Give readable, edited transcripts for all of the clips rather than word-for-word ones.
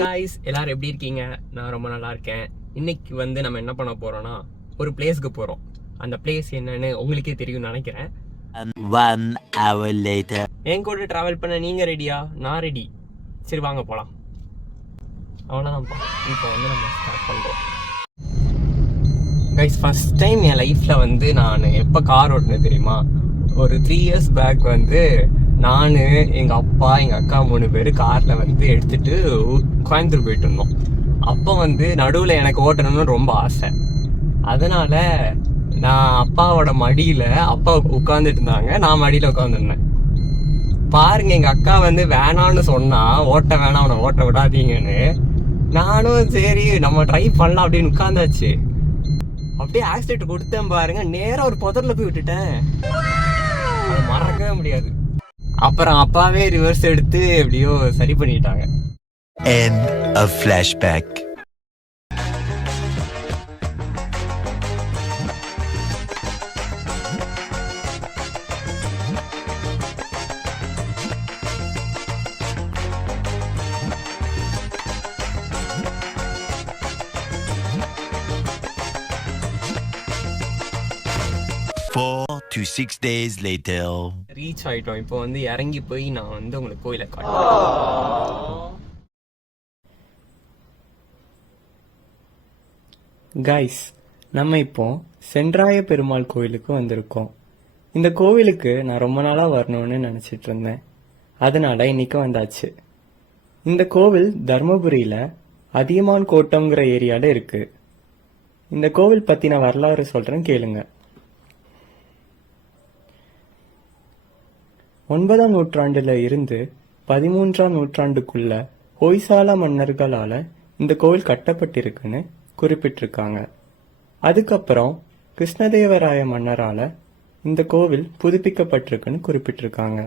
Guys, எல்லாரும் எப்படி இருக்கீங்க? நான் ரொம்ப நல்லா இருக்கேன். இன்னைக்கு நம்ம என்ன பண்ண போறோம்னா, ஒரு பிளேஸ்க்கு போறோம். அந்த பிளேஸ் என்னன்னு உங்களுக்கே தெரியும் நினைக்கிறேன். 1 hour later. என் கூட டிராவல் பண்ண நீங்க ரெடியா? நான் ரெடி. சரி வாங்க போலாம். அவ்வளோதான்ப்பா. இப்போ நம்ம ஸ்டார்ட் பண்றோம். கைஸ், ஃபர்ஸ்ட் டைம் என் லைஃப்ல நான் எப்போ கார் ஓட்டினேன் தெரியுமா? ஒரு 3 years பேக் நான் எங்கள் அப்பா எங்கள் அக்கா 3 பேர் காரில் எடுத்துகிட்டு கோயம்புத்தூர் போயிட்டு இருந்தோம். அப்போ நடுவில் எனக்கு ஓட்டணும்னு ரொம்ப ஆசை. அதனால் நான் அப்பாவோட மடியில் அப்பா உட்காந்துட்டு இருந்தாங்க, நான் மடியில் உட்காந்துருந்தேன். பாருங்க, எங்கள் அக்கா வேணான்னு சொன்னா, ஓட்ட வேணாம், அவனை ஓட்ட விடாதீங்கன்னு. நானும் சரி நம்ம ட்ரை பண்ணலாம் அப்படின்னு உட்காந்தாச்சு. அப்படியே ஆக்சிடென்ட் கொடுத்தேன் பாருங்க, நேராக ஒரு புதரில் போய் விட்டுட்டேன். அது மறக்கவே முடியாது. அப்புறம் அப்பாவே ரிவர்ஸ் எடுத்து எப்படியோ சரி பண்ணிட்டாங்க. End of flashback. Four to 6 days later. Reach ஆயிட்டோம். இப்போ இறங்கி போய் நான் உங்களுக்கு கோயிலை காட்டுறேன். கைஸ், நம்ம இப்போ சென்றாய பெருமாள் கோயிலுக்கு வந்திருக்கோம். இந்த கோவிலுக்கு நான் ரொம்ப நாளா வரணும்னு நினைச்சிட்டு இருந்தேன். அதனால இன்னைக்கு வந்தாச்சு. இந்த கோவில் தர்மபுரியில அதியமான் கோட்டம்ங்கிற ஏரியால இருக்கு. இந்த கோவில் பத்தி நான் வரலாறு சொல்றேன், கேளுங்க. 9ஆம் நூற்றாண்டுல இருந்து 13ஆம் நூற்றாண்டுக்குள்ள ஹொய்சால மன்னர்களால இந்த கோவில் கட்டப்பட்டிருக்குன்னு குறிப்பிட்டிருக்காங்க. அதுக்கப்புறம் கிருஷ்ணதேவராய மன்னரால இந்த கோவில் புதுப்பிக்கப்பட்டிருக்குன்னு குறிப்பிட்டிருக்காங்க.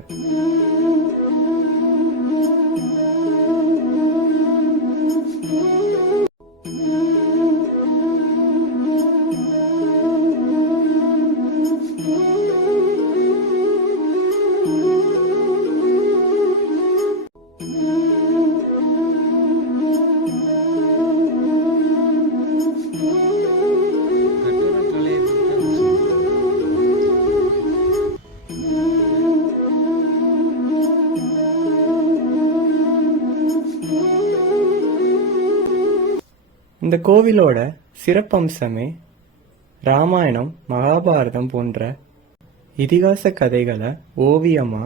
இந்த கோவிலோட சிறப்பம்சமே ராமாயணம், மகாபாரதம் போன்ற இதிகாச கதைகளை ஓவியமா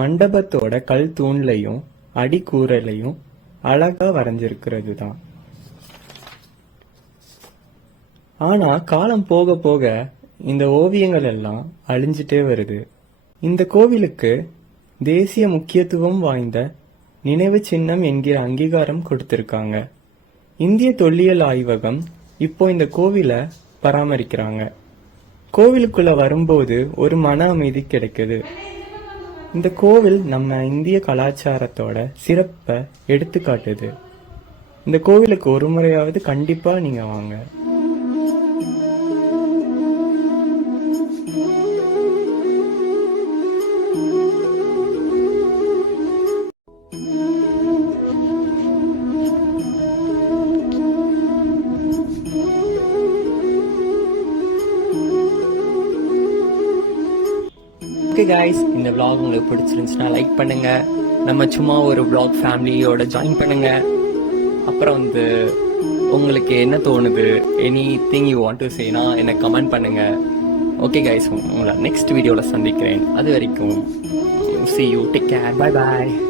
மண்டபத்தோட கல் தூண்லையும் அடிக்கூரையிலையும் அழகா வரைஞ்சிருக்கிறது தான். ஆனா காலம் போக போக இந்த ஓவியங்கள் எல்லாம் அழிஞ்சிட்டே வருது. இந்த கோவிலுக்கு தேசிய முக்கியத்துவம் வாய்ந்த நினைவு சின்னம் என்கிற அங்கீகாரம் கொடுத்திருக்காங்க. இந்திய தொல்லியல் ஆய்வகம் இப்போ இந்த கோவிலை பராமரிக்கிறாங்க. கோவிலுக்குள்ள வரும்போது ஒரு மன அமைதி கிடைக்குது. இந்த கோவில் நம்ம இந்திய கலாச்சாரத்தோட சிறப்பை எடுத்து காட்டுது. இந்த கோவிலுக்கு ஒரு முறையாவது கண்டிப்பா நீங்க வாங்க. கைஸ், இந்த vlog உங்களுக்கு பிடிச்சிருந்துச்சுன்னா லைக் பண்ணுங்க. நம்ம சும்மா ஒரு vlog ஃபேமிலியோட ஜாயின் பண்ணுங்க. அப்புறம் உங்களுக்கு என்ன தோணுது, எனிதிங் யூ வாண்ட் டு சேனா எனக்கு கமெண்ட் பண்ணுங்க. ஓகே கைஸ், உங்களை நெக்ஸ்ட் வீடியோவில் சந்திக்கிறேன். அது வரைக்கும் see you, take care, bye bye.